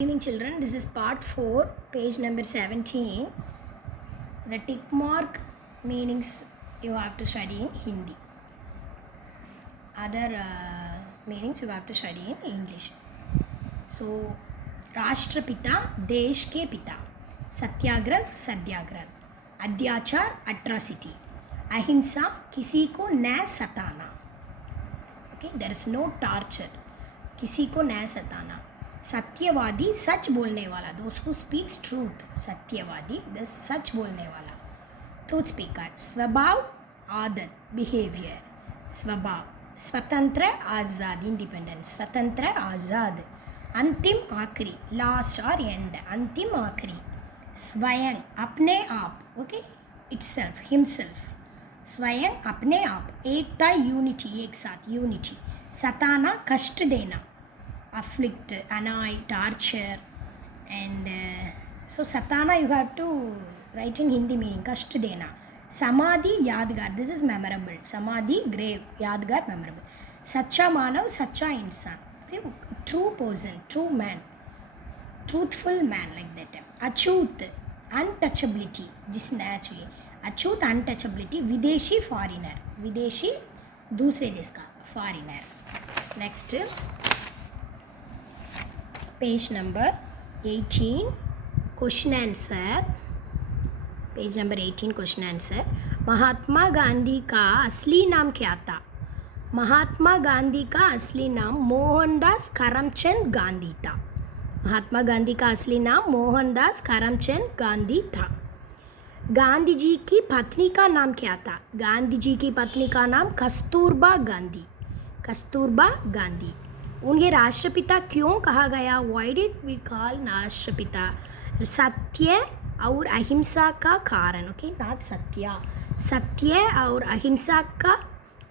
Evening children, this is part 4, page number 17. The tick mark meanings you have to study in Hindi. Other meanings you have to study in English. So, राष्ट्रपिता देश के पिता, सत्याग्रह सत्याग्रह, अत्याचार atrocity, अहिंसा किसी को न सताना. Okay, there is no torture. किसी को न सताना. सत्यवादी सच बोलने वाला, दोस्त हु स्पीक्स ट्रूथ. सत्यवादी द सच बोलने वाला, ट्रूथ स्पीकर. स्वभाव आदत बिहेवियर. स्वभाव स्वतंत्र आज़ाद इंडिपेंडेंट. स्वतंत्र आज़ाद. अंतिम आखिरी लास्ट और एंड. अंतिम आखिरी. स्वयं अपने आप. Okay, itself himself. स्वयं अपने आप. एकता यूनिटी एक साथ यूनिटी. सताना कष्ट देना. Afflict, annoy, torture, and so satana you have to write in Hindi meaning. Kasht dena. Samadhi yadgar, this is memorable. Samadhi grave, yadgar memorable. Sacha manav, sacha insan. True person, true man, truthful man, like that. Achut, untouchability, जिसने चाहिए. अछूत untouchability. विदेशी foreigner. विदेशी दूसरे देश का foreigner. Next. Page number 18, question answer. Page number 18, question answer. Mahatma Gandhi का असली नाम क्या था? महात्मा गांधी का असली नाम मोहनदास करमचंद गांधी था. महात्मा गांधी का असली नाम मोहनदास करमचंद गांधी था. गांधी जी की पत्नी का नाम क्या था? गांधी जी की पत्नी का नाम कस्तूरबा गांधी. कस्तूरबा गांधी. उन्हें राष्ट्रपिता क्यों कहा गया? वाई डिड वी कॉल राष्ट्रपिता? सत्य और अहिंसा का कारण. Okay, not Satya. सत्य और अहिंसा का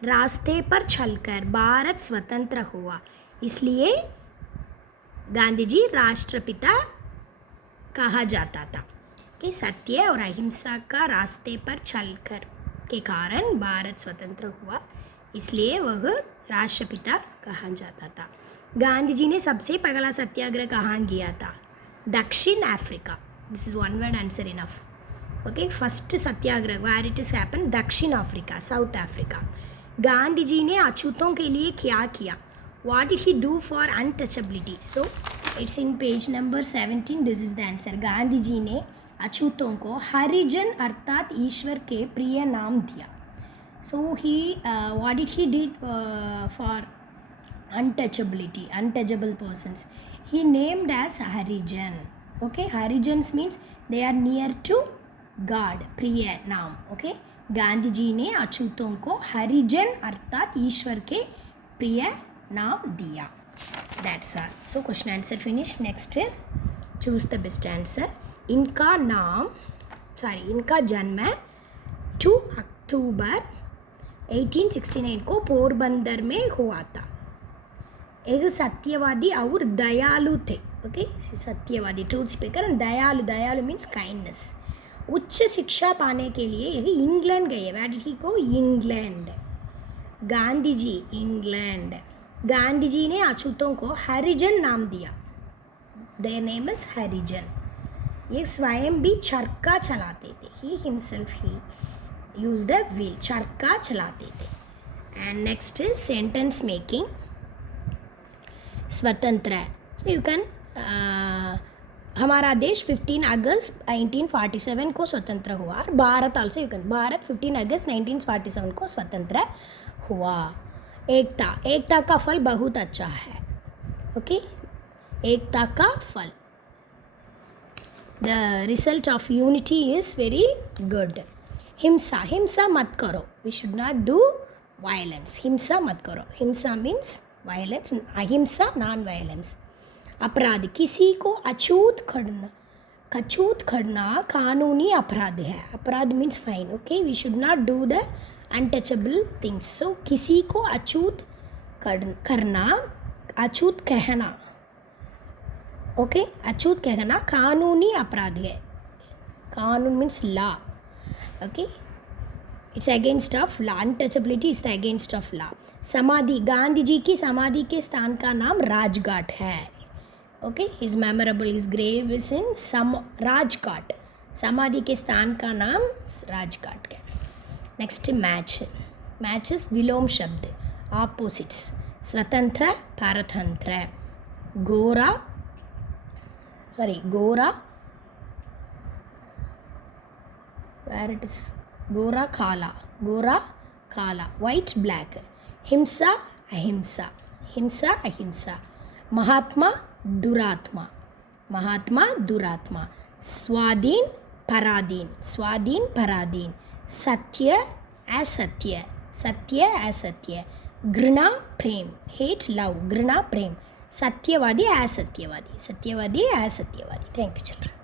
रास्ते पर चलकर भारत स्वतंत्र हुआ, इसलिए गांधी जी राष्ट्रपिता कहा जाता था. कि सत्य और अहिंसा का रास्ते पर चलकर के कारण भारत स्वतंत्र हुआ, इसलिए वह राष्ट्रपिता कहा जाता था. गांधी जी ने सबसे पहला सत्याग्रह कहाँ किया था? दक्षिण Africa. This is one word answer enough. Okay, first Satyagraha where it is happen? दक्षिण Africa, South Africa. Gandhi ji ने अछूतों के लिए क्या किया? What did he do for untouchability? So it's in page number 17. This is the answer. Gandhi ji ने अछूतों को हरिजन अर्थात ईश्वर के प्रिय नाम दिया. So what did he did for untouchability, untouchable persons? He named as Harijan. Okay, Harijans means they are near to God. प्रिय नाम. Okay, गांधी जी ने अछूतों को हरिजन अर्थात ईश्वर के प्रिय नाम दिया. That's all. So question answer finished. Next, choose the best answer. इनका जन्म 2 अक्टूबर 1869 को पोरबंदर में हुआ था. एक सत्यवादी और दयालु थे. ओके, सत्यवादी ट्रूथ स्पीकर एंड दयालु. दयालु मीन्स काइंडनेस. उच्च शिक्षा पाने के लिए यही इंग्लैंड गए. Where did he go? England. Gandhi ji England. Gandhi ji ने अछूतों को हरिजन नाम दिया. Their name is Harijan. ये स्वयं भी चरखा चलाते थे. He himself he use the wheel. चरखा चलाते थे. And next is sentence making. स्वतंत्र. So you can हमारा देश 15 अगस्त 1947 को स्वतंत्र हुआ. और Bharat also you can. Bharat 15 अगस्त 1947 को स्वतंत्र हुआ. एकता. एकता का फल बहुत अच्छा है. ओके, एकता का फल. The result of unity is very good. हिंसा. हिंसा मत करो. We should not do violence. हिंसा मत करो. हिंसा मीन्स वायलेंस. अहिंसा नॉन वायलेंस. अपराध. किसी को अछूत खड़ना कानूनी अपराध है. अपराध means fine. Okay, we should not do the untouchable things. So किसी को अछूत करना, अछूत कहना. ओके, अछूत कहना कानूनी अपराध है. कानून means law. Okay, it's against of law. Untouchability is the against of law. समाधि. गांधी जी की समाधि के स्थान का नाम राजघाट है. Okay. His memorable his grave is in Rajghat. समाधि के स्थान का नाम राजघाट है. Next match. मैचेस विलोम शब्द ऑपोजिट्स. स्वतंत्र परतंत्र. गोरा where it is gora kala white black. Himsa ahimsa. Mahatma duratma. Swadhin paradhin. Satya asatya. Grina prem. Hate love. Grina prem. Satyavadi asatyavadi. Thank you, children.